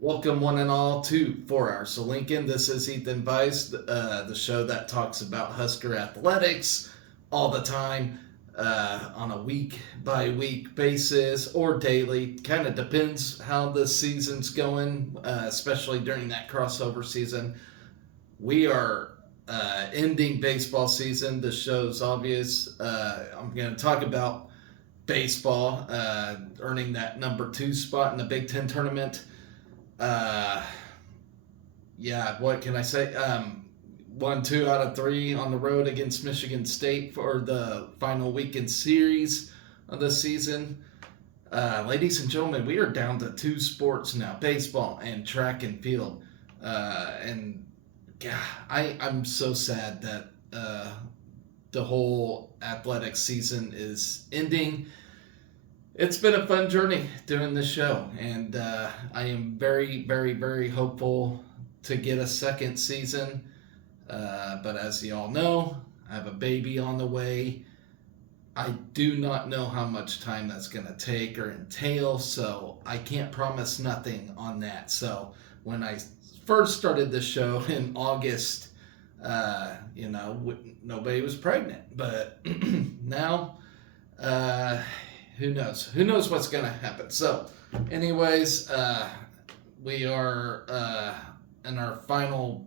Welcome, one and all, to 4 Hours of Lincoln. This is Ethan Weiss, the show that talks about Husker athletics all the time on a week by week basis or daily. Kind of depends how the season's going, especially during that crossover season. We are ending baseball season. The show's obvious. I'm going to talk about baseball, earning that number 2 spot in the Big Ten tournament. Uh, yeah, what can I say? Won 2 out of 3 on the road against Michigan State for the final weekend series of the season. Ladies and gentlemen, we are down to 2 sports now: baseball and track and field. And yeah, I'm so sad that the whole athletic season is ending. It's been a fun journey doing this show, and I am very, very, very hopeful to get a second season. But as you all know, I have a baby on the way. I do not know how much time that's going to take or entail, so I can't promise nothing on that. So when I first started the show in August, nobody was pregnant, but now. Who knows? Who knows what's going to happen? So, anyways, we are in our final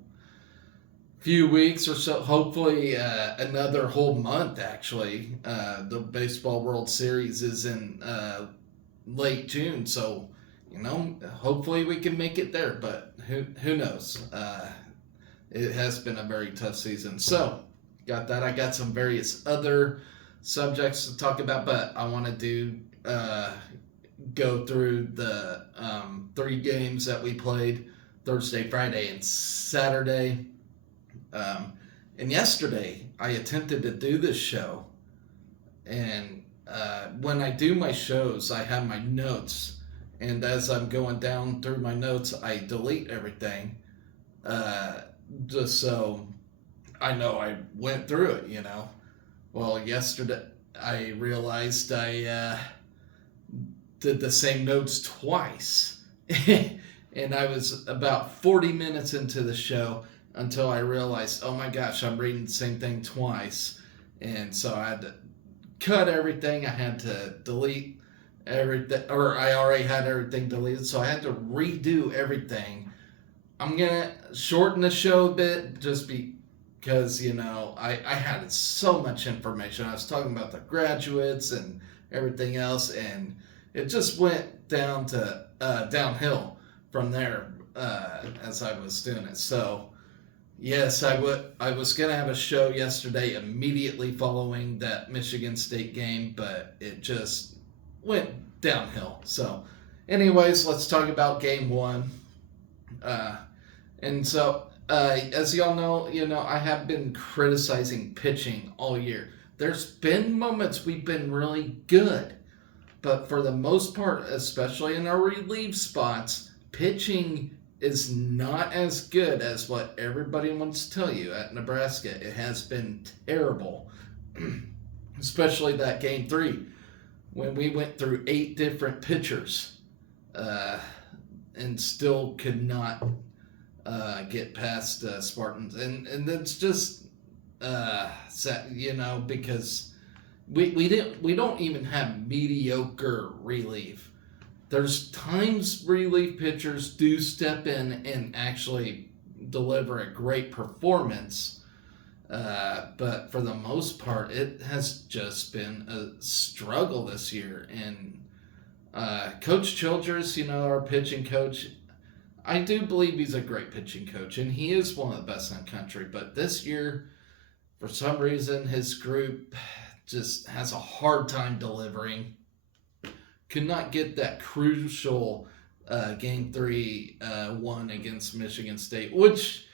few weeks or so. Hopefully, another whole month. Actually, the Baseball World Series is in late June, so hopefully we can make it there. But who knows? It has been a very tough season. So, got that. I got some various other subjects to talk about, but I want to do go through the 3 games that we played Thursday, Friday, and Saturday. And yesterday, I attempted to do this show, and when I do my shows, I have my notes, and as I'm going down through my notes, I delete everything, just so I know I went through it, Well, yesterday I realized I did the same notes twice. And I was about 40 minutes into the show until I realized, oh my gosh, I'm reading the same thing twice. And so I had to cut everything. I had to delete everything, or I already had everything deleted. So I had to redo everything. I'm going to shorten the show a bit just because I had so much information. I was talking about the graduates and everything else, and it just went downhill from there as I was doing it. So yes, I was gonna have a show yesterday immediately following that Michigan State game, but it just went downhill. So anyways, let's talk about game 1. And so as y'all know, I have been criticizing pitching all year. There's been moments we've been really good, but for the most part, especially in our relief spots, pitching is not as good as what everybody wants to tell you at Nebraska. It has been terrible, especially that game 3 when we went through 8 different pitchers and still could not get past Spartans, and that's just sad, because we don't even have mediocre relief. There's times relief pitchers do step in and actually deliver a great performance, but for the most part, it has just been a struggle this year. And Coach Childress, our pitching coach, I do believe he's a great pitching coach, and he is one of the best in the country. But this year, for some reason, his group just has a hard time delivering. Could not get that crucial Game 3 1 against Michigan State, which,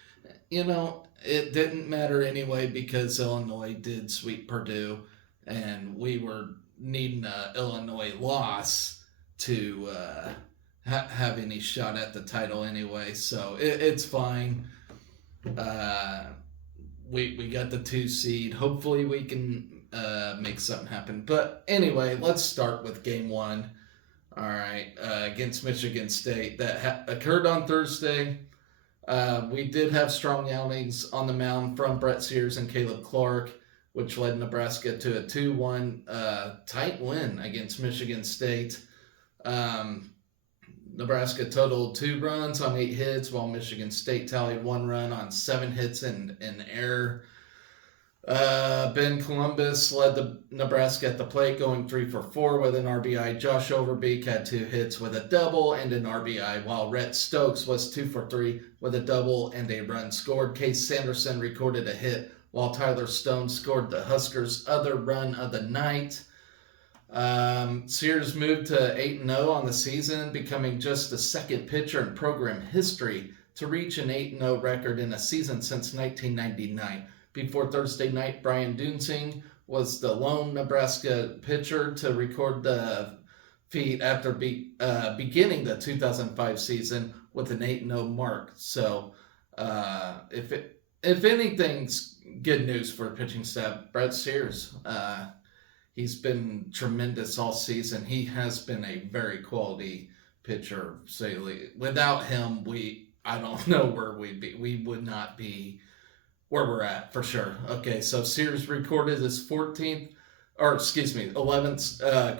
it didn't matter anyway because Illinois did sweep Purdue, and we were needing an Illinois loss to have any shot at the title anyway, so it's fine. We got the 2 seed. Hopefully we can make something happen. But anyway, let's start with game 1. All right, against Michigan State that occurred on Thursday. We did have strong outings on the mound from Brett Sears and Caleb Clark, which led Nebraska to a 2-1 tight win against Michigan State. Nebraska totaled 2 runs on 8 hits, while Michigan State tallied 1 run on 7 hits and an error. Ben Columbus led the Nebraska at the plate, going 3 for 4 with an RBI. Josh Overbeek had 2 hits with a double and an RBI, while Rhett Stokes was 2 for 3 with a double and a run scored. Case Sanderson recorded a hit, while Tyler Stone scored the Huskers' other run of the night. Sears moved to 8-0 on the season, becoming just the second pitcher in program history to reach an 8-0 record in a season since 1999. Before Thursday night, Brian Duensing was the lone Nebraska pitcher to record the feat after beginning the 2005 season with an 8-0 mark. So, if anything's good news for the pitching staff, Brett Sears. He's been tremendous all season. He has been a very quality pitcher. So without him, I don't know where we'd be. We would not be where we're at for sure. Okay, so Sears recorded his 11th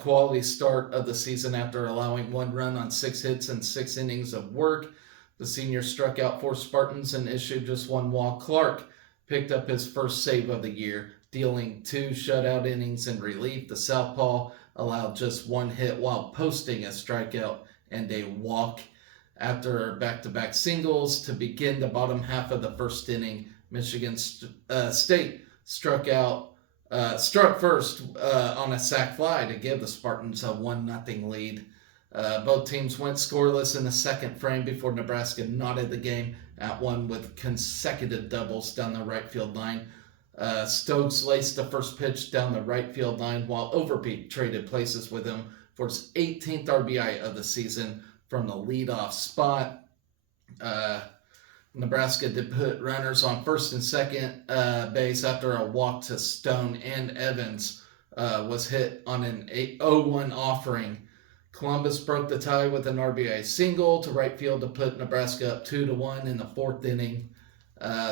quality start of the season after allowing 1 run on 6 hits and 6 innings of work. The senior struck out 4 Spartans and issued just 1 walk. Clark picked up his first save of the year, dealing 2 shutout innings in relief. The southpaw allowed just 1 hit while posting a strikeout and a walk. After back-to-back singles to begin the bottom half of the first inning, Michigan State struck first on a sac fly to give the Spartans a 1-0 lead. Both teams went scoreless in the second frame before Nebraska knotted the game at 1 with consecutive doubles down the right field line. Stokes laced the first pitch down the right field line, while Overbeek traded places with him for his 18th RBI of the season from the leadoff spot. Nebraska did put runners on first and second base after a walk to Stone, and Evans was hit on an 0-1 offering. Columbus broke the tie with an RBI single to right field to put Nebraska up 2-1 in the 4th inning.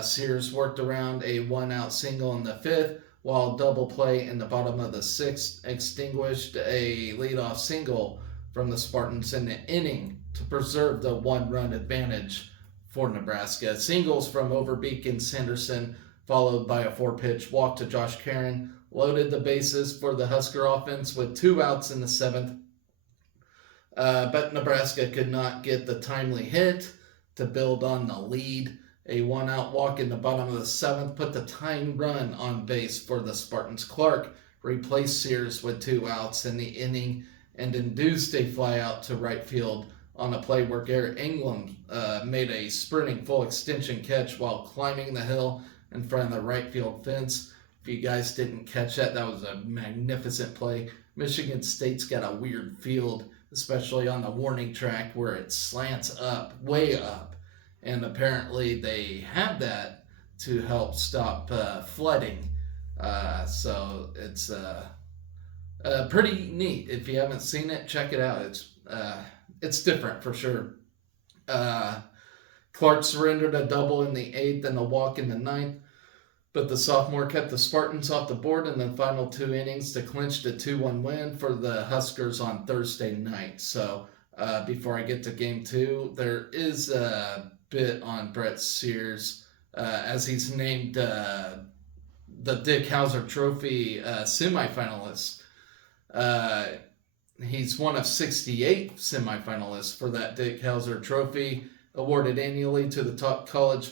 Sears worked around a 1-out single in the 5th, while double play in the bottom of the 6th extinguished a leadoff single from the Spartans in the inning to preserve the 1-run advantage for Nebraska. Singles from Overbeek and Sanderson, followed by a 4-pitch walk to Josh Caron, loaded the bases for the Husker offense with 2 outs in the 7th. But Nebraska could not get the timely hit to build on the lead. A 1-out walk in the bottom of the 7th put the tying run on base for the Spartans. Clark replaced Sears with 2 outs in the inning and induced a flyout to right field on a play where Garrett England made a sprinting full extension catch while climbing the hill in front of the right field fence. If you guys didn't catch that, that was a magnificent play. Michigan State's got a weird field, especially on the warning track where it slants up, way up. And apparently they have that to help stop flooding. So it's pretty neat. If you haven't seen it, check it out. It's different for sure. Clark surrendered a double in the 8th and a walk in the 9th, but the sophomore kept the Spartans off the board in the final 2 innings to clinch the 2-1 win for the Huskers on Thursday night. So before I get to game 2, there is a bit on Brett Sears as he's named the Dick Howser Trophy semifinalist. He's one of 68 semifinalists for that Dick Howser Trophy, awarded annually to the top college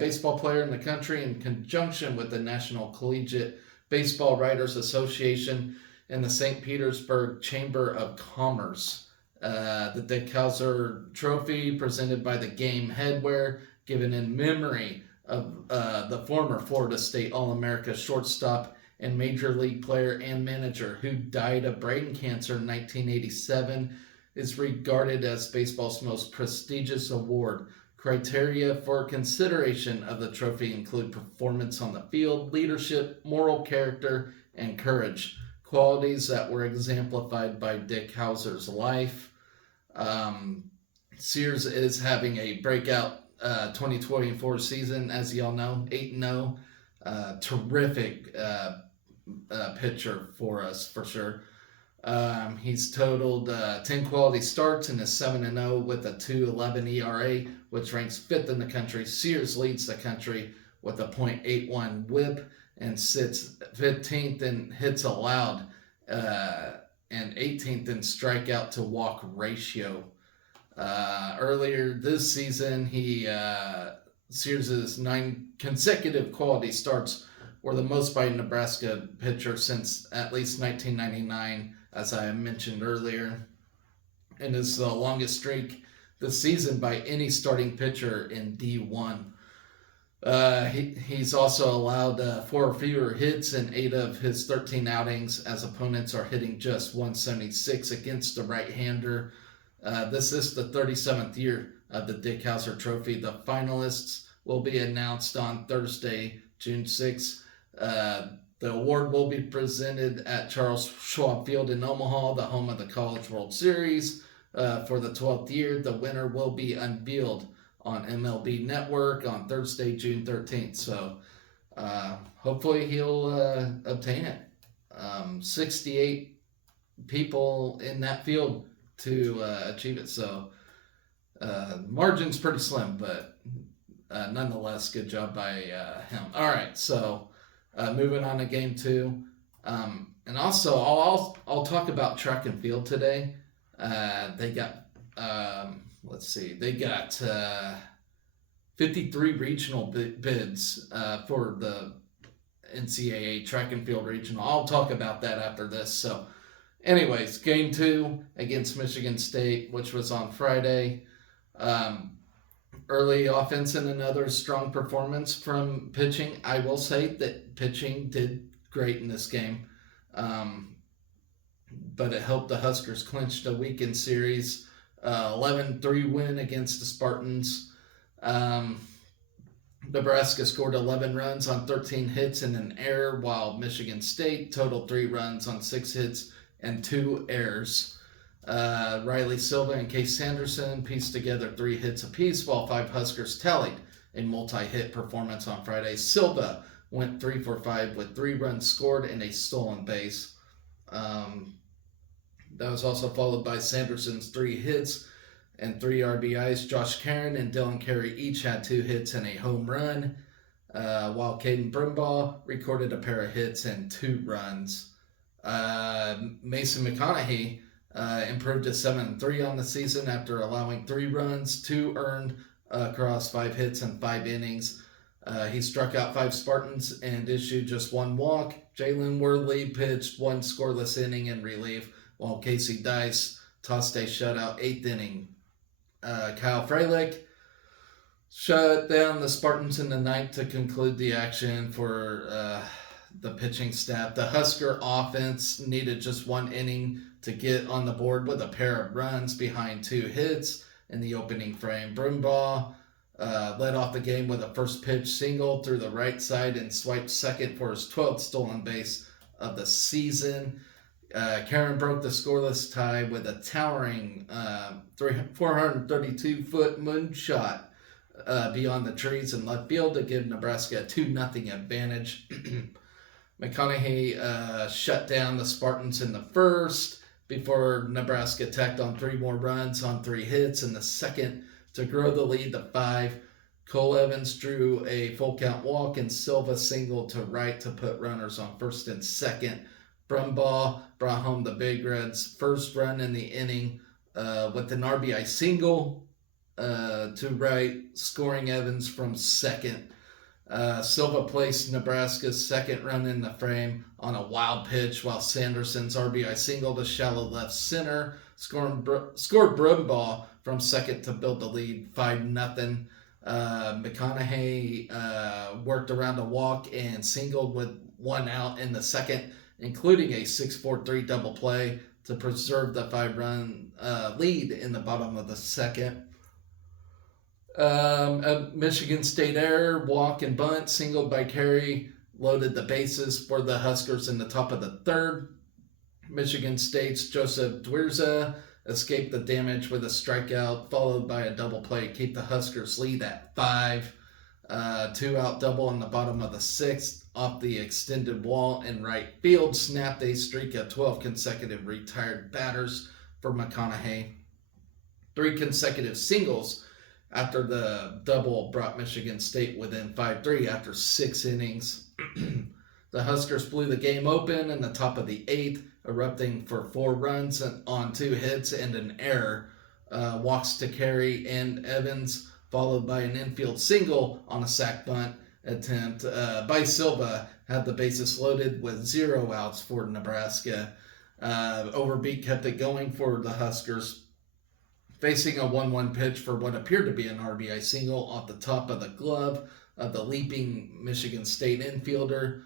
baseball player in the country in conjunction with the National Collegiate Baseball Writers Association and the St. Petersburg Chamber of Commerce. The Dick Howser Trophy, presented by the Game Headwear, given in memory of the former Florida State All-America shortstop and Major League player and manager who died of brain cancer in 1987, is regarded as baseball's most prestigious award. Criteria for consideration of the trophy include performance on the field, leadership, moral character, and courage. qualities that were exemplified by Dick Hauser's life. Sears is having a breakout 2024 season, as y'all know, 8-0. Terrific pitcher for us, for sure. He's totaled 10 quality starts and is 7-0 with a 2.11 ERA, which ranks 5th in the country. Sears leads the country with a .81 WHIP and sits 15th in hits allowed and 18th in strikeout to walk ratio. Earlier this season, Sears' 9 consecutive quality starts were the most by a Nebraska pitcher since at least 1999, as I mentioned earlier, and is the longest streak this season by any starting pitcher in D1. He's also allowed 4 or fewer hits in 8 of his 13 outings, as opponents are hitting just 176 against the right-hander. This is the 37th year of the Dick Hauser Trophy. The finalists will be announced on Thursday, June 6th. The award will be presented at Charles Schwab Field in Omaha, the home of the College World Series. For the 12th year, the winner will be unveiled on MLB Network on Thursday, June 13th. So hopefully he'll obtain it. 68 people in that field to achieve it. So margin's pretty slim, but nonetheless, good job by him. All right, so moving on to game 2. And also, I'll talk about track and field today. They got, they got 53 regional bids for the NCAA track and field regional. I'll talk about that after this. So anyways, game 2 against Michigan State, which was on Friday. Early offense and another strong performance from pitching. I will say that pitching did great in this game, but it helped the Huskers clinch the weekend series. 11-3 win against the Spartans. Nebraska scored 11 runs on 13 hits and an error, while Michigan State totaled 3 runs on 6 hits and 2 errors. Riley Silva and Case Sanderson pieced together 3 hits apiece, while 5 Huskers tallied a multi-hit performance on Friday. Silva went 3 for 5 with 3 runs scored and a stolen base. That was also followed by Sanderson's 3 hits and 3 RBIs. Josh Caron and Dylan Carey each had 2 hits and a home run, while Caden Brumbaugh recorded a pair of hits and 2 runs. Mason McConaughey improved to 7-3 on the season after allowing 3 runs, 2 earned across 5 hits and 5 innings. He struck out 5 Spartans and issued just 1 walk. Jalen Worley pitched 1 scoreless inning in relief, while Casey Dice tossed a shutout 8th inning. Kyle Freilich shut down the Spartans in the 9th to conclude the action for the pitching staff. The Husker offense needed just 1 inning to get on the board with a pair of runs behind 2 hits in the opening frame. Brumbaugh led off the game with a first pitch single through the right side and swiped second for his 12th stolen base of the season. Caron broke the scoreless tie with a towering 432-foot moonshot beyond the trees in left field to give Nebraska a 2-0 advantage. McConaughey shut down the Spartans in the first before Nebraska tacked on 3 more runs on 3 hits in the second to grow the lead to 5. Cole Evans drew a full count walk and Silva singled to right to put runners on first and second. Brumbaugh brought home the Big Reds' first run in the inning with an RBI single to right, scoring Evans from second. Silva placed Nebraska's second run in the frame on a wild pitch, while Sanderson's RBI single to shallow left center scored Brumbaugh from second to build the lead 5-0. McConaughey worked around a walk and singled with 1 out in the second, including a 6-4-3 double play to preserve the 5-run lead in the bottom of the second. A Michigan State error, walk and bunt, singled by Carey, loaded the bases for the Huskers in the top of the third. Michigan State's Joseph Dwierza escaped the damage with a strikeout, followed by a double play, keep the Huskers lead at 5. 2-out double in the bottom of the 6th off the extended wall in right field, snapped a streak of 12 consecutive retired batters for McConaughey. 3 consecutive singles after the double brought Michigan State within 5-3 after 6 innings. The Huskers blew the game open in the top of the 8th, erupting for 4 runs on 2 hits and an error. Walks to Carey and Evans, followed by an infield single on a sac bunt attempt by Silva, had the bases loaded with 0 outs for Nebraska. Overbeat kept it going for the Huskers, facing a 1-1 pitch for what appeared to be an RBI single off the top of the glove of the leaping Michigan State infielder,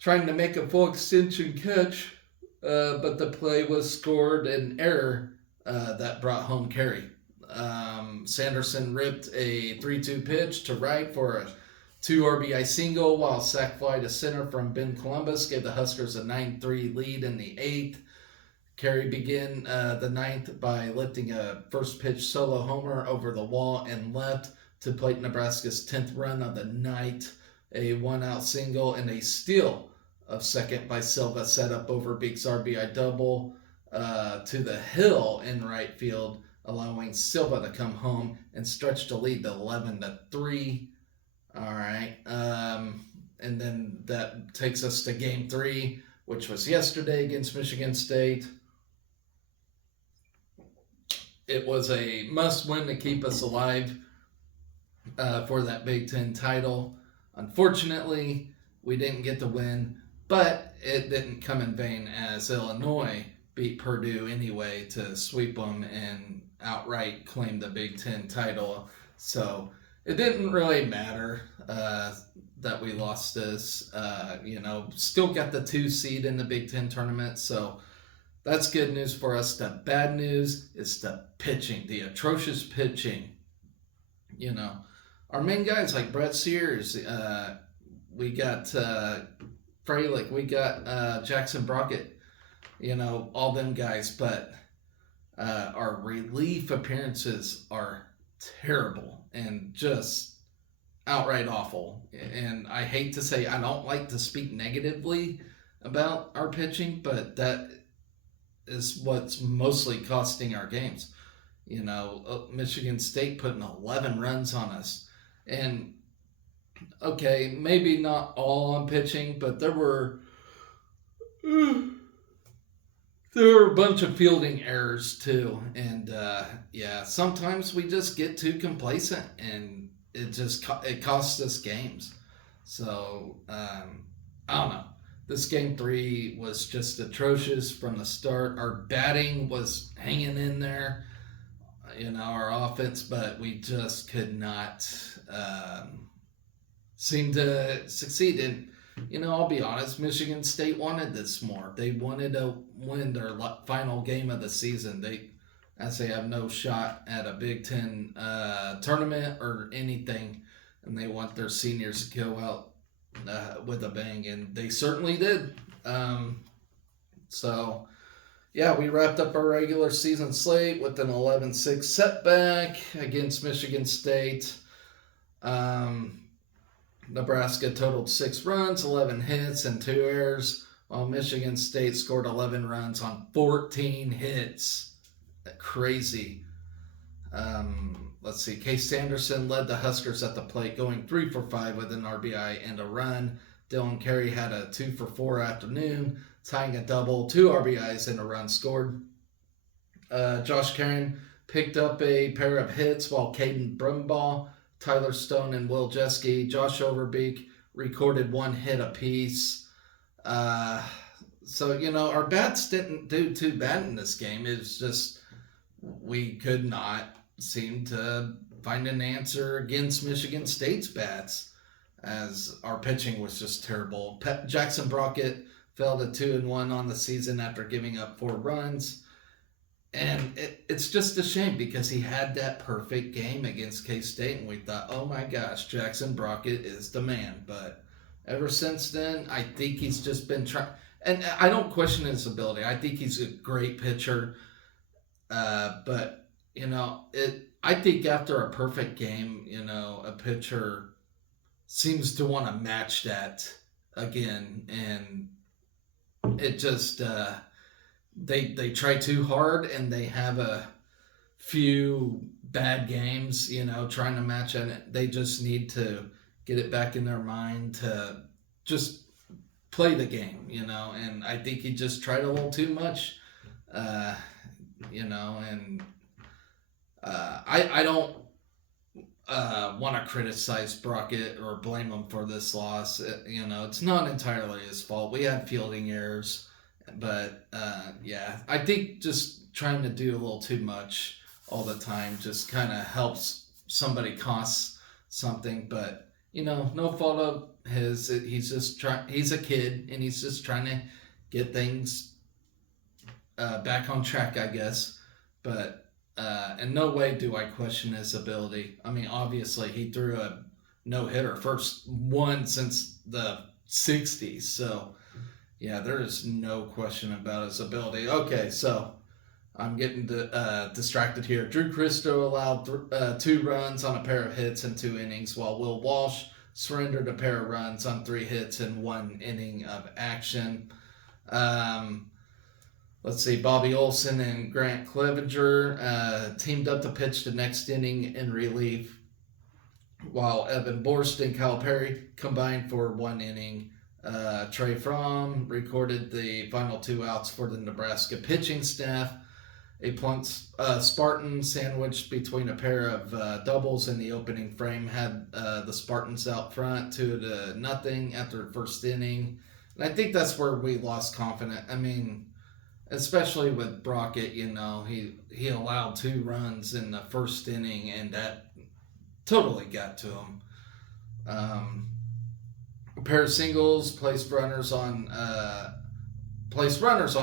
trying to make a full extension catch, but the play was scored an error that brought home Carey. Sanderson ripped a 3-2 pitch to right for a 2 RBI single, while sac fly to center from Ben Columbus gave the Huskers a 9-3 lead in the 8th. Carey began the 9th by lifting a first pitch solo homer over the wall and left to plate Nebraska's 10th run of the night. A 1-out single and a steal of second by Silva set up Overbeek's RBI double to the hill in right field, allowing Silva to come home and stretch the lead to 11-3. All right. And then that takes us to Game 3, which was yesterday against Michigan State. It was a must-win to keep us alive for that Big Ten title. Unfortunately, we didn't get the win, but it didn't come in vain, as Illinois beat Purdue anyway to sweep them and outright claim the Big Ten title. So it didn't really matter that we lost this. Still got the 2 seed in the Big Ten tournament, so that's good news for us. The bad news is the pitching, the atrocious pitching. Our main guys like Brett Sears, we got Fralick, we got Jackson Brockett, all them guys, but our relief appearances are terrible and just outright awful. And I hate to say, I don't like to speak negatively about our pitching, but that is what's mostly costing our games. Michigan State putting 11 runs on us. And, okay, maybe not all on pitching, but there were a bunch of fielding errors too. And, sometimes we just get too complacent and it costs us games. So, I don't know. This Game 3 was just atrocious from the start. Our batting was hanging in there, our offense, but we just could not seem to succeed. And, I'll be honest, Michigan State wanted this more. They wanted to win their final game of the season. They have no shot at a Big Ten tournament or anything, and they want their seniors to go out with a bang, and they certainly did. We wrapped up our regular season slate with an 11-6 setback against Michigan State. Nebraska totaled 6 runs, 11 hits, and 2 errors, while Michigan State scored 11 runs on 14 hits. Crazy. Let's see. Case Sanderson led the Huskers at the plate, going 3 for 5 with an RBI and a run. Dylan Carey had a 2 for 4 afternoon, tying a double, 2 RBIs and a run scored. Josh Karen picked up a pair of hits, while Caden Brumbaugh, Tyler Stone, and Will Jeske, Josh Overbeek recorded 1 hit apiece. Our bats didn't do too bad in this game. It's just we could not seem to find an answer against Michigan State's bats, as our pitching was just terrible. Jackson Brockett fell to 2-1 on the season after giving up 4 runs. And it's just a shame, because he had that perfect game against K-State, and we thought, oh my gosh, Jackson Brockett is the man. But ever since then, I think he's just been trying. and I don't question his ability. I think he's a great pitcher. But I think after a perfect game, a pitcher seems to want to match that again, and it just they try too hard, and they have a few bad games, trying to match it. They just need to get it back in their mind to just play the game, and I think he just tried a little too much, uh, and I don't want to criticize Brockett or blame him for this loss. It's not entirely his fault. We had fielding errors, but yeah, I think just trying to do a little too much all the time just kind of helps somebody cost something. But no fault of his. He's just trying. He's a kid, and he's just trying to get things back on track, I guess. But in no way do I question his ability. I mean, obviously, he threw a no hitter, first one since the 60s. So, yeah, there is no question about his ability. Okay, so I'm getting distracted here. Drew Christo allowed 2 runs on a pair of hits in 2 innings, while Will Walsh surrendered a pair of runs on 3 hits in 1 inning of action. Let's see, Bobby Olson and Grant Clevenger teamed up to pitch the next inning in relief, while Evan Borst and Kyle Perry combined for 1 inning. Trey Fromm recorded the final 2 outs for the Nebraska pitching staff. A plunk Spartan sandwiched between a pair of doubles in the opening frame had the Spartans out front 2-0 after the first inning. And I think that's where we lost confidence. I mean, especially with Brockett, he allowed 2 runs in the first inning, and that totally got to him. A pair of singles placed runners on runners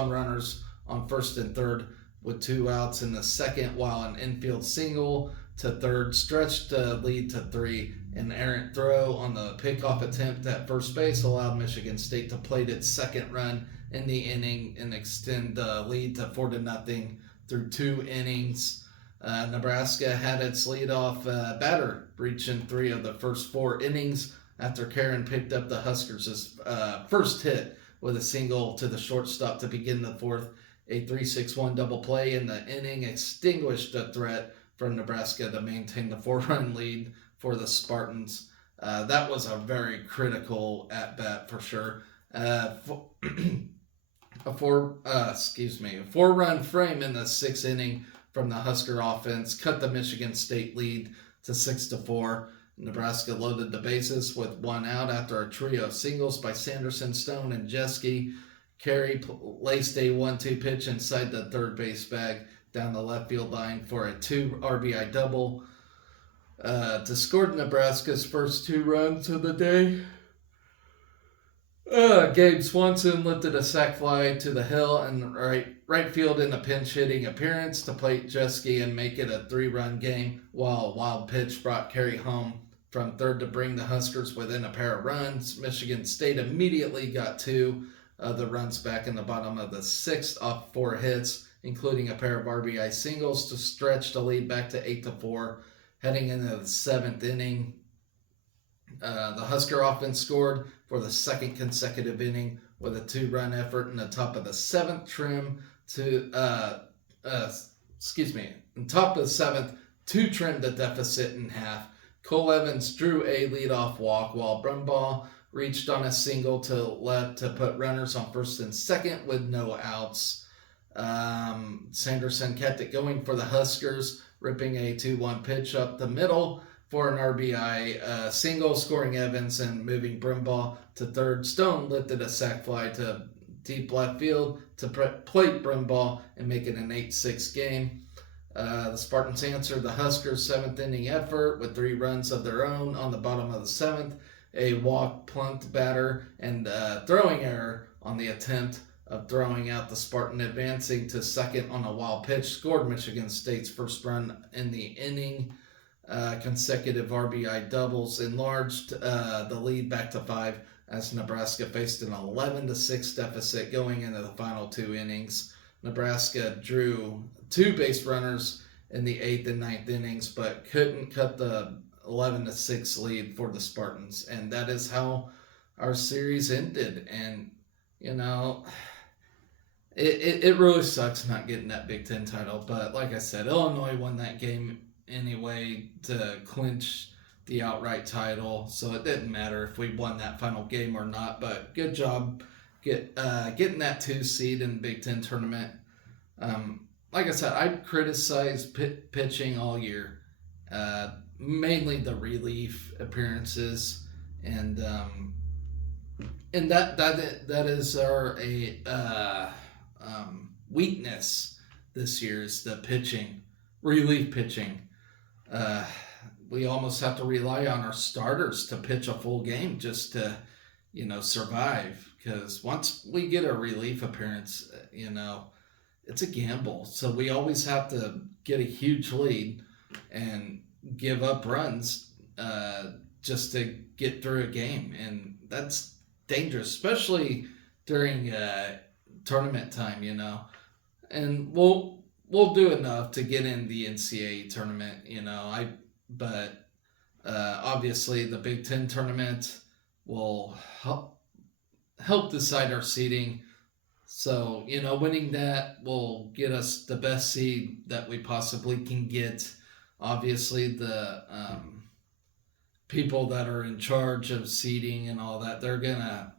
on first and third with 2 outs in the second, while an infield single to third stretched the lead to 3. An errant throw on the pickoff attempt at first base allowed Michigan State to plate its second run in the inning and extend the lead to 4-0 through 2 innings. Nebraska had its leadoff batter reaching 3 of the first 4 innings after Karen picked up the Huskers' first hit with a single to the shortstop to begin the 4th. A 3-6-1 double play in the inning extinguished the threat for Nebraska to maintain the 4-run lead for the Spartans. That was a very critical at-bat for sure. A 4-run frame in the 6th inning from the Husker offense cut the Michigan State lead to 6-4. Nebraska loaded the bases with 1 out after a trio of singles by Sanderson, Stone, and Jeske. Carey laced a 1-2 pitch inside the third base bag down the left field line for a 2 RBI double to score Nebraska's first 2 runs of the day. Gabe Swanson lifted a sac fly to the hill and right field in a pinch hitting appearance to plate Jeske and make it a 3-run game, while a wild pitch brought Carey home from third to bring the Huskers within a pair of runs. Michigan State immediately got 2 of the runs back in the bottom of the 6th off 4 hits, including a pair of RBI singles to stretch the lead back to 8-4. Heading into the 7th inning, the Husker offense scored for the 2nd consecutive inning with a 2-run effort in the top of the 7th trim to trim the deficit in half. Cole Evans drew a leadoff walk, while Brumbaugh reached on a single to left to put runners on first and second with no outs. Sanderson kept it going for the Huskers, ripping a 2-1 pitch up the middle for an RBI single, scoring Evans and moving Brumbaugh to third. Stone lifted a sac fly to deep left field to plate Brumbaugh and make it an 8-6 game. The Spartans answered the Huskers' 7th inning effort with 3 runs of their own on the bottom of the 7th. A walk, plunked batter, and throwing error on the attempt of throwing out the Spartan advancing to second on a wild pitch scored Michigan State's first run in the inning. Consecutive RBI doubles enlarged the lead back to 5 as Nebraska faced an 11-6 deficit going into the final 2 innings. Nebraska drew 2 base runners in the 8th and 9th innings, but couldn't cut the 11-6 lead for the Spartans, and that is how our series ended. And you know, it really sucks not getting that Big Ten title, but like I said, Illinois won that game anyway to clinch the outright title, so it didn't matter if we won that final game or not. But good job getting that 2 seed in the Big Ten tournament. Like I said, I criticized pitching all year, mainly the relief appearances, and that is our weakness this year is the pitching, relief pitching. We almost have to rely on our starters to pitch a full game just to, survive. Because once we get a relief appearance, it's a gamble. So we always have to get a huge lead and give up runs just to get through a game. And that's dangerous, especially during tournament time, And we'll do enough to get in the NCAA tournament, but obviously the Big Ten tournament will help decide our seeding. So, winning that will get us the best seed that we possibly can get. Obviously, the people that are in charge of seeding and all that, they're going to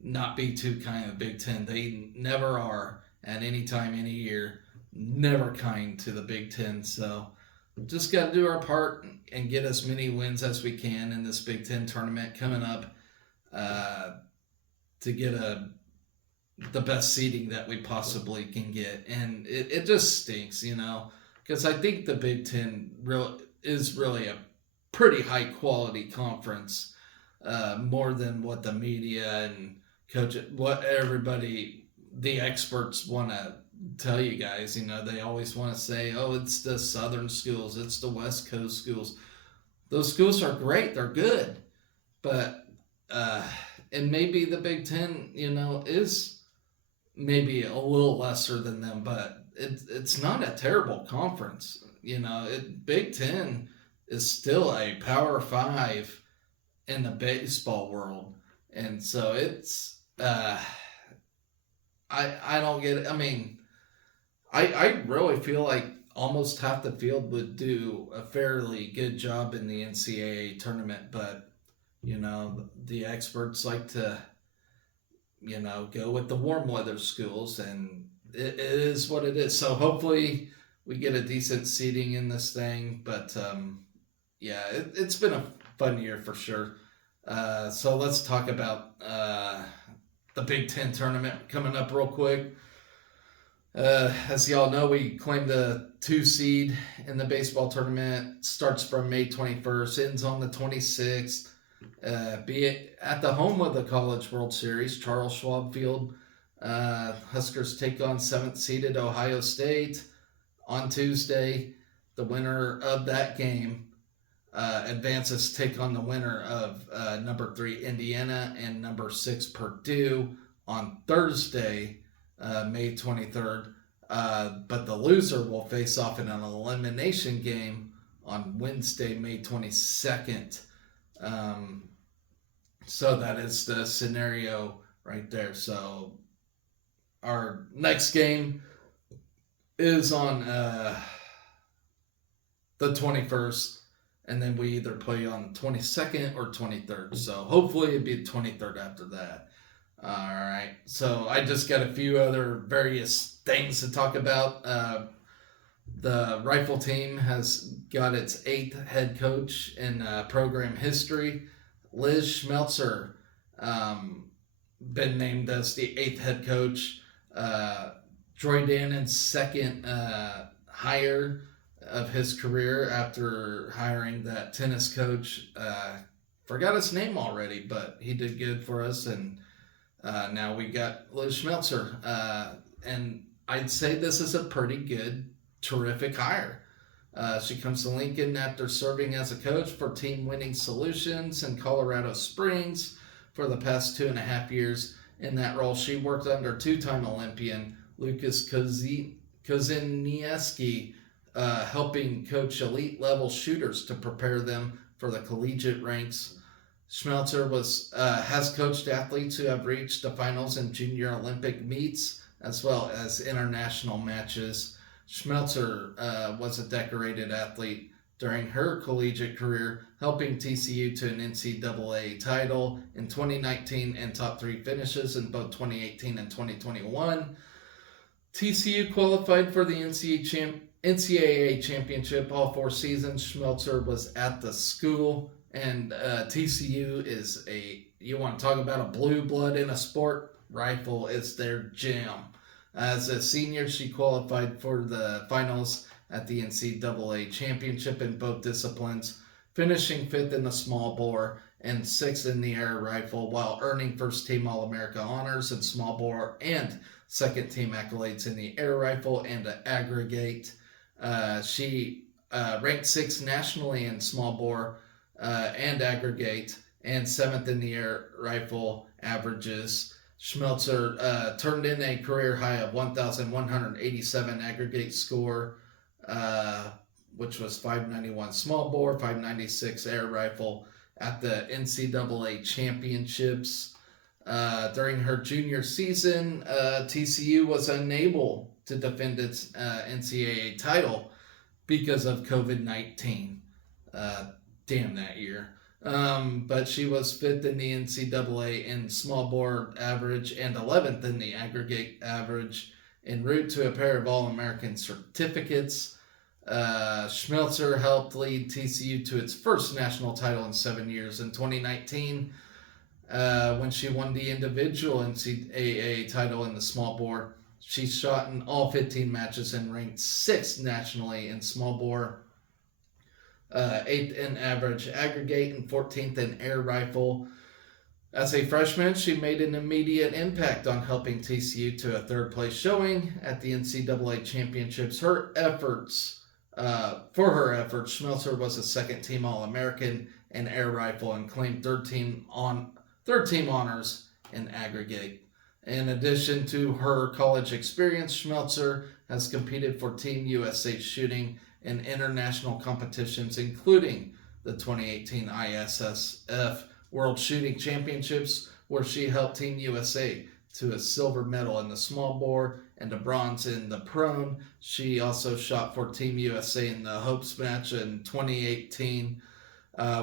not be too kind of Big Ten. They never are at any time, any year, never kind to the Big Ten. So, just got to do our part and get as many wins as we can in this Big Ten tournament coming up to get the best seeding that we possibly can get. And it just stinks, because I think the Big Ten is really a pretty high quality conference, more than what the media and what everybody, the experts want to tell you guys. They always want to say, oh, it's the Southern schools, it's the West Coast schools. Those schools are great, they're good, but and maybe the Big Ten, is maybe a little lesser than them, but it's not a terrible conference. Big Ten is still a Power 5 in the baseball world, and so it's I don't get it. I mean, I really feel like almost half the field would do a fairly good job in the NCAA tournament, but the experts like to go with the warm weather schools, and it is what it is. So hopefully we get a decent seeding in this thing, but it's been a fun year for sure. So let's talk about the Big Ten tournament coming up real quick. As y'all know, we claimed the 2 seed in the baseball tournament. Starts from May 21st, ends on the 26th. Be it at the home of the College World Series, Charles Schwab Field. Huskers take on 7th seeded Ohio State on Tuesday. The winner of that game advances take on the winner of number 3 Indiana and number 6 Purdue on Thursday, May 23rd. But the loser will face off in an elimination game on Wednesday, May 22nd. So that is the scenario right there. So our next game is on the 21st, and then we either play on 22nd or 23rd. So hopefully it'd be the 23rd after that. All right. So I just got a few other various things to talk about. The rifle team has got its 8th head coach in program history. Liz Schmelzer, been named as the 8th head coach. Troy Dannon's 2nd hire of his career after hiring that tennis coach. Forgot his name already, but he did good for us. And now we got Liz Schmelzer. And I'd say this is a pretty good, terrific hire. She comes to Lincoln after serving as a coach for Team Winning Solutions in Colorado Springs for the past 2.5 years. In that role, she worked under two-time Olympian Lucas Koznieski, helping coach elite-level shooters to prepare them for the collegiate ranks. Schmelzer has coached athletes who have reached the finals in junior Olympic meets as well as international matches. Schmelzer was a decorated athlete during her collegiate career, helping TCU to an NCAA title in 2019 and top 3 finishes in both 2018 and 2021. TCU qualified for the NCAA championship all 4 seasons. Schmelzer was at the school, and TCU is you want to talk about a blue blood in a sport, rifle is their jam. As a senior, she qualified for the finals at the NCAA championship in both disciplines, finishing 5th in the small bore and 6th in the air rifle, while earning first-team All-America honors in small bore and second-team accolades in the air rifle and the aggregate. She ranked 6th nationally in small bore and aggregate, and 7th in the air rifle averages. Schmelzer turned in a career high of 1,187 aggregate score, which was 591 small bore, 596 air rifle at the NCAA championships. During her junior season, TCU was unable to defend its NCAA title because of COVID-19. Damn that year. But she was 5th in the NCAA in small bore average and 11th in the aggregate average, en route to a pair of All-American certificates. Schmelzer helped lead TCU to its first national title in 7 years. In 2019, when she won the individual NCAA title in the small bore, she shot in all 15 matches and ranked 6th nationally in small bore, 8th in average aggregate, and 14th in air rifle. As a freshman, she made an immediate impact on helping TCU to a 3rd place showing at the NCAA championships. For her efforts, Schmelzer was a second-team All-American in air rifle and claimed third-team honors in aggregate. In addition to her college experience, Schmelzer has competed for Team USA shooting in international competitions, including the 2018 ISSF World Shooting Championships, where she helped Team USA to a silver medal in the small bore and a bronze in the prone. She also shot for Team USA in the Hopes match in 2018,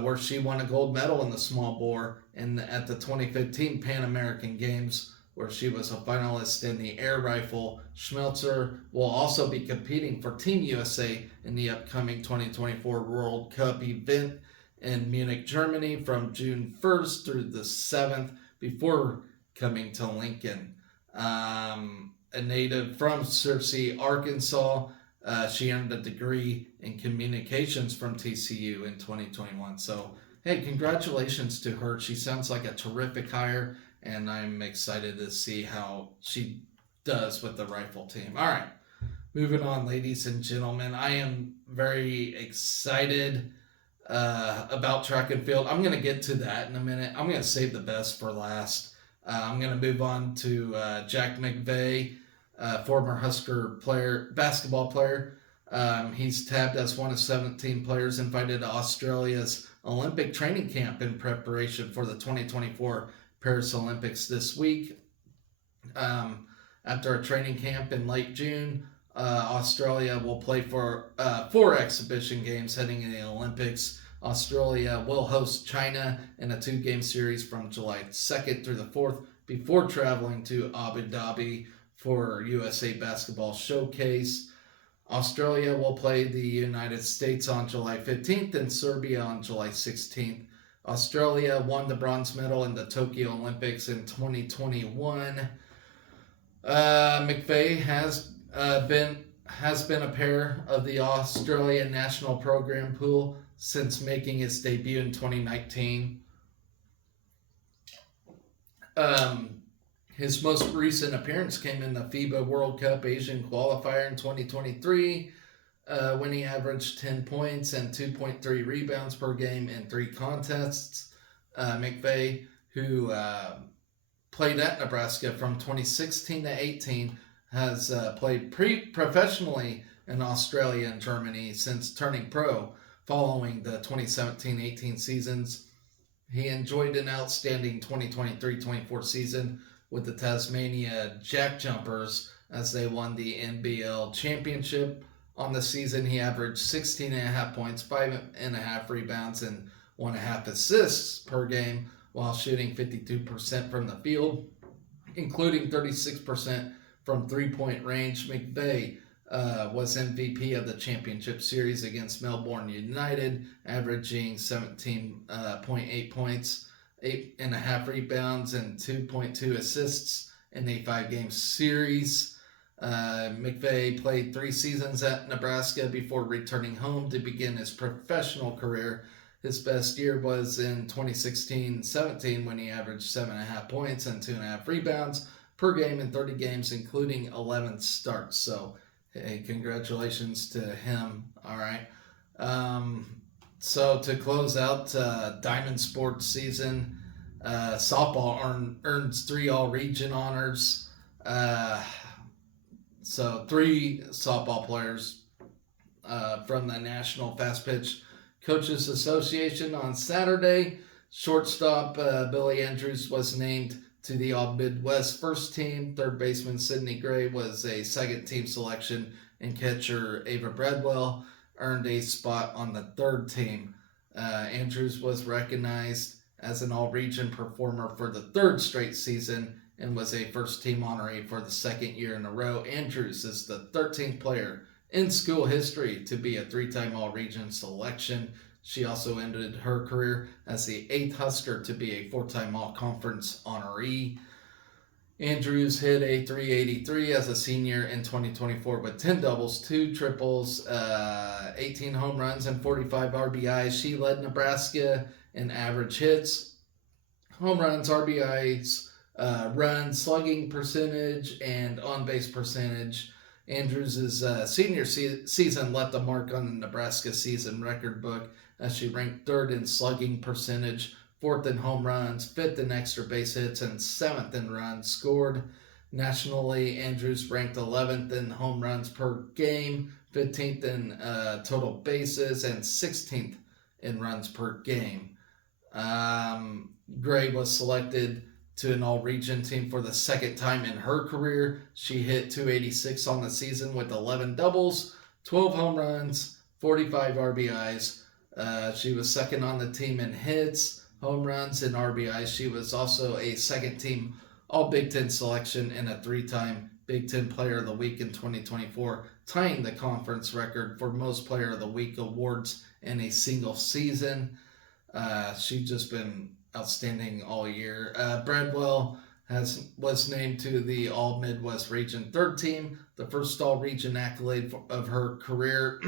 where she won a gold medal in the small bore, and at the 2015 Pan American Games, where she was a finalist in the air rifle. Schmelzer will also be competing for Team USA in the upcoming 2024 World Cup event in Munich, Germany from June 1st through the 7th before coming to Lincoln. A native from Searcy, Arkansas, she earned a degree in communications from TCU in 2021. So, hey, congratulations to her. She sounds like a terrific hire, and I'm excited to see how she does with the rifle team. All right, moving on, ladies and gentlemen. I am very excited about track and field. I'm going to get to that in a minute. I'm going to save the best for last. I'm going to move on to Jack McVeigh, former Husker basketball player. He's tabbed as one of 17 players invited to Australia's Olympic training camp in preparation for the 2024 Paris Olympics this week. After a training camp in late June, Australia will play for 4 exhibition games heading into the Olympics. Australia will host China in a 2-game series from July 2nd through the 4th before traveling to Abu Dhabi for USA Basketball Showcase. Australia will play the United States on July 15th and Serbia on July 16th. Australia won the bronze medal in the Tokyo Olympics in 2021. McVeigh has been a pair of the Australian national program pool since making its debut in 2019. His most recent appearance came in the FIBA World Cup Asian qualifier in 2023, when he averaged 10 points and 2.3 rebounds per game in 3 contests. McVeigh, who played at Nebraska from 2016 to 18, has played professionally in Australia and Germany since turning pro following the 2017-18 seasons. He enjoyed an outstanding 2023-24 season with the Tasmania Jack Jumpers as they won the NBL championship. On the season, he averaged 16.5 points, 5.5 rebounds, and 1.5 assists per game while shooting 52% from the field, including 36% from three-point range. McVeigh was MVP of the championship series against Melbourne United, averaging 17.8 points, 8.5 rebounds, and 2.2 assists in a 5-game series. McVeigh played 3 seasons at Nebraska before returning home to begin his professional career. His best year was in 2016-17 when he averaged 7.5 points and 2.5 rebounds per game in 30 games, including 11 starts. So, hey, congratulations to him. All right. So to close out Diamond Sports season, softball earns 3 All-Region honors. So 3 softball players from the National Fast Pitch Coaches Association on Saturday. Shortstop Billy Andrews was named to the All-Midwest first team. Third baseman Sidney Gray was a second-team selection, and catcher Ava Bradwell earned a spot on the third team. Andrews was recognized as an all-region performer for the 3rd straight season and was a first-team honoree for the 2nd year in a row. Andrews is the 13th player in school history to be a 3-time all-region selection. She also ended her career as the 8th Husker to be a 4-time all-conference honoree. Andrews hit a .383 as a senior in 2024 with 10 doubles, 2 triples, 18 home runs, and 45 RBIs. She led Nebraska in average hits, home runs, RBIs, runs, slugging percentage, and on-base percentage. Andrews' senior season left a mark on the Nebraska season record book as she ranked 3rd in slugging percentage, 4th in home runs, 5th in extra base hits, and 7th in runs scored. Nationally, Andrews ranked 11th in home runs per game, 15th in total bases, and 16th in runs per game. Gray was selected to an all-region team for the 2nd time in her career. She hit .286 on the season with 11 doubles, 12 home runs, 45 RBIs. She was 2nd on the team in hits, home runs, and RBIs. She was also a 2nd-team All-Big Ten selection and a 3-time Big Ten Player of the Week in 2024, tying the conference record for most Player of the Week awards in a single season. She's just been outstanding all year. Bradwell was named to the All-Midwest Region 3rd team, the first All-Region accolade of her career,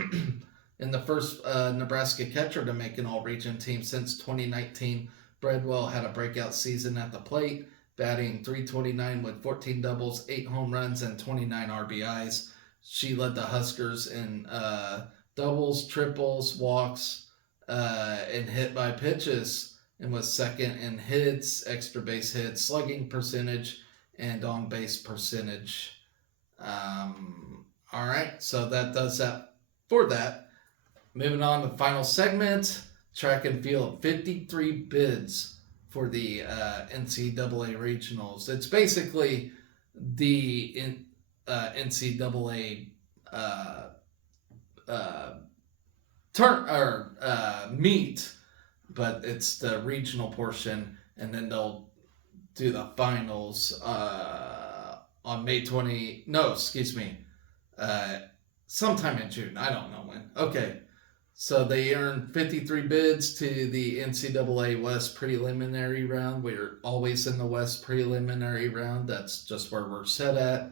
and the first Nebraska catcher to make an All-Region team since 2019. Bradwell had a breakout season at the plate, batting .329 with 14 doubles, 8 home runs, and 29 RBIs. She led the Huskers in doubles, triples, walks, and hit by pitches, and was 2nd in hits, extra base hits, slugging percentage, and on-base percentage. All right, so that does that for that. Moving on to the final segment, track and field, 53 bids for the NCAA regionals. It's basically the NCAA meet, but it's the regional portion, and then they'll do the finals on May 20. No, excuse me, sometime in June. I don't know when. Okay. So they earned 53 bids to the NCAA West preliminary round. We're always in the West preliminary round. That's just where we're set at.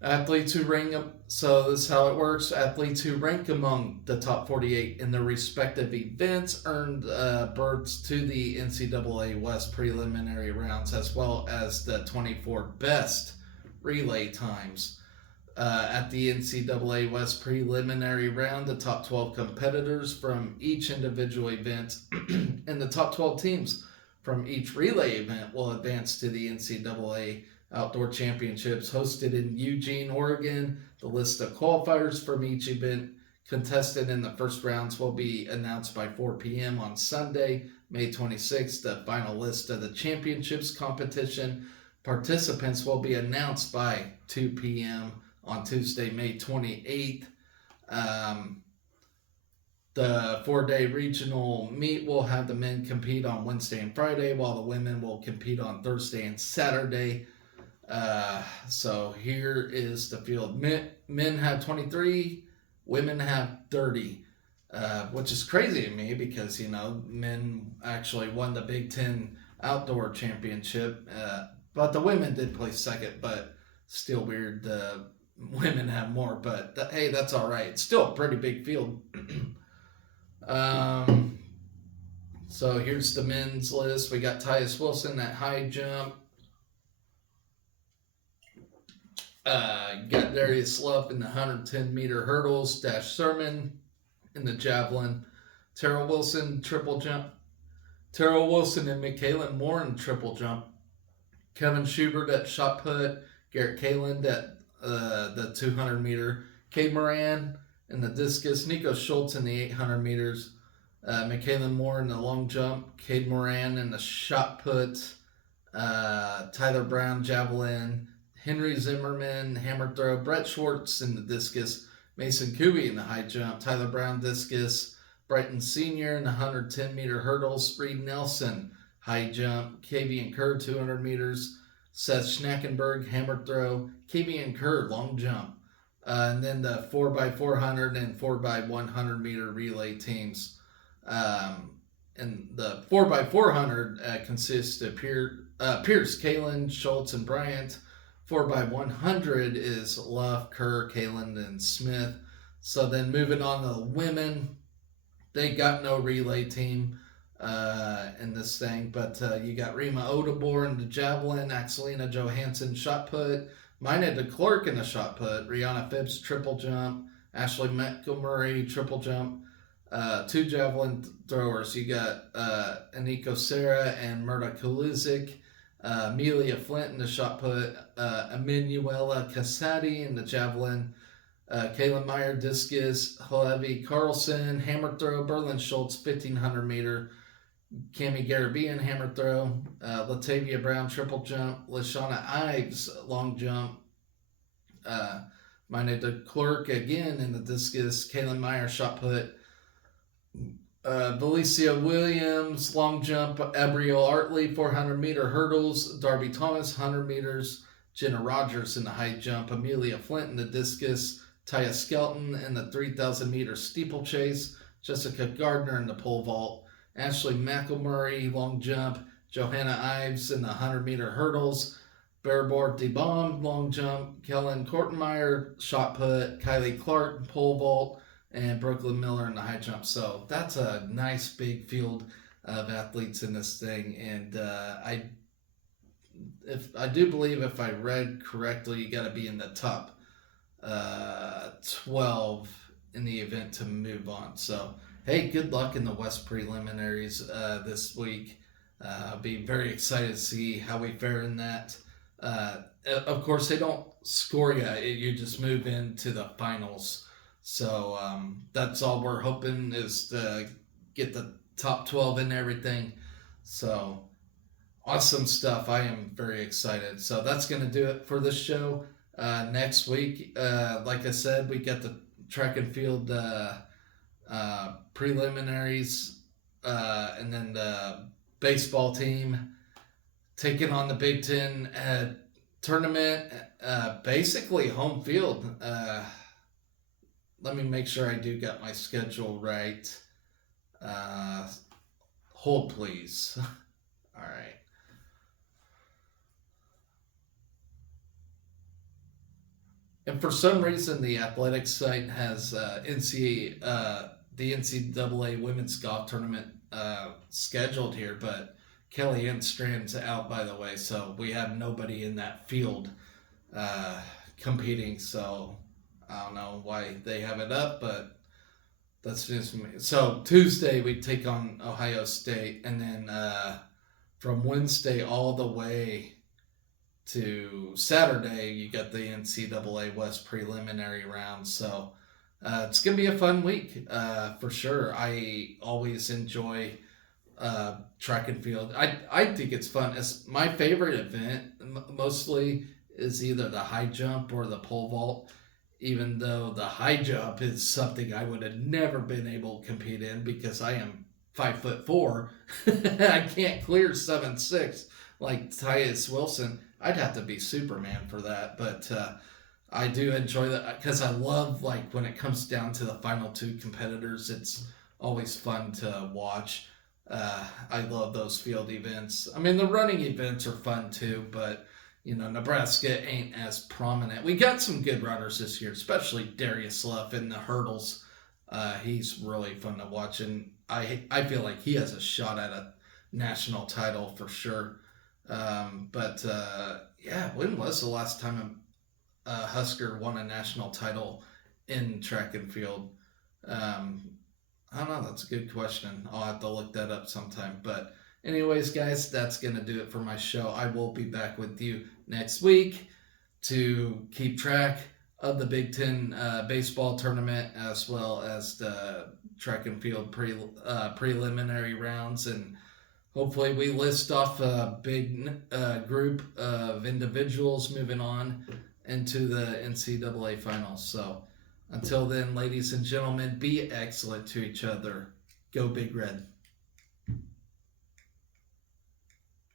Athletes who rank up. So this is how it works. Athletes who rank among the top 48 in their respective events earned berths to the NCAA West preliminary rounds, as well as the 24 best relay times. At the NCAA West preliminary round, the top 12 competitors from each individual event and the top 12 teams from each relay event will advance to the NCAA Outdoor Championships hosted in Eugene, Oregon. The list of qualifiers from each event contested in the first rounds will be announced by 4 p.m. on Sunday, May 26th. The final list of the championships competition participants will be announced by 2 p.m. on Tuesday, May 28th. The 4-day regional meet will have the men compete on Wednesday and Friday, while the women will compete on Thursday and Saturday. So here is the field. Men have 23, women have 30, which is crazy to me because, men actually won the Big Ten Outdoor Championship, but the women did play second, but still weird. The women have more, but hey, that's all right. It's still a pretty big field. So here's the men's list. We got Tyus Wilson at high jump. Got Darius Luff in the 110-meter hurdles. Dash Sermon in the javelin. Terrell Wilson triple jump. Terrell Wilson and Michaela Moore in triple jump. Kevin Schubert at shot put. Garrett Kaland at the 200-meter. Cade Moran in the discus. Nico Schultz in the 800 meters. Michaela Moore in the long jump. Cade Moran in the shot put. Tyler Brown javelin. Henry Zimmerman hammer throw. Brett Schwartz in the discus. Mason Kuby in the high jump. Tyler Brown discus. Brighton Sr. in the 110-meter hurdles. Reed Nelson high jump. Kavian Kerr 200 meters. Seth Schnackenberg hammer throw. Kavian Kerr long jump. And then the 4x400 and 4x100 meter relay teams. And the 4x400 consists of Pierce, Kaland, Schultz, and Bryant. 4x100 is Luff, Kerr, Kaland, and Smith. So then moving on to the women, they got no relay team in this thing, but you got Rima Odebor in the javelin, Axelina Johansson shot put, Mina DeClerc in the shot put, Rihanna Phipps triple jump, Ashley McElmurray triple jump, 2 javelin throwers. You got Aniko Serra and Murda Kulizik. Amelia Flint in the shot put, Emanuela Casati in the javelin, Kayla Meyer discus, Halevi Carlson hammer throw, Berlin Schultz 1500 meter, Cami Garabian hammer throw, Latavia Brown triple jump, Lashana Ives long jump, Mina DeClerc again in the discus, Kayla Meyer shot put, Valicia Williams long jump, Abriel Artley 400-meter hurdles, Darby Thomas 100 meters, Jenna Rogers in the high jump, Amelia Flint in the discus, Taya Skelton in the 3,000-meter steeplechase, Jessica Gardner in the pole vault, Ashley McElmurray long jump, Johanna Ives in the 100-meter hurdles, Bearbor DeBomb long jump, Kellen Kortenmeyer shot put, Kylie Clark pole vault, and Brooklyn Miller in the high jump. So that's a nice big field of athletes in this thing. And I do believe if I read correctly, you got to be in the top 12 in the event to move on. So, hey, good luck in the West preliminaries this week. I'll be very excited to see how we fare in that. Of course, they don't score you. You just move into the finals. So that's all we're hoping is to get the top 12 in everything. So awesome stuff. I am very excited. So that's going to do it for this show. Next week, like I said, we got the track and field preliminaries and then the baseball team taking on the Big Ten tournament, basically home field. Let me make sure I do got my schedule right. Hold, please. All right. And for some reason, the athletics site has the NCAA women's golf tournament scheduled here, but Kellyanne Strand's out, by the way, so we have nobody in that field competing, so I don't know why they have it up, but that's just me. So Tuesday we take on Ohio State, and then from Wednesday all the way to Saturday, you got the NCAA West preliminary round. So it's going to be a fun week for sure. I always enjoy track and field. I think it's fun. It's my favorite event mostly is either the high jump or the pole vault. Even though the high jump is something I would have never been able to compete in because I am 5'4". I can't clear 7'6" like Tyus Wilson. I'd have to be Superman for that. But I do enjoy that because I love like when it comes down to the final two competitors. It's always fun to watch. I love those field events. I mean, the running events are fun too, but Nebraska ain't as prominent. We got some good runners this year, especially Darius Luff in the hurdles. He's really fun to watch, and I feel like he has a shot at a national title for sure. But yeah, when was the last time a Husker won a national title in track and field? I don't know. That's a good question. I'll have to look that up sometime. But anyways, guys, that's going to do it for my show. I will be back with you next week to keep track of the Big Ten baseball tournament as well as the track and field preliminary rounds. And hopefully we list off a big group of individuals moving on into the NCAA finals. So until then, ladies and gentlemen, be excellent to each other. Go Big Red.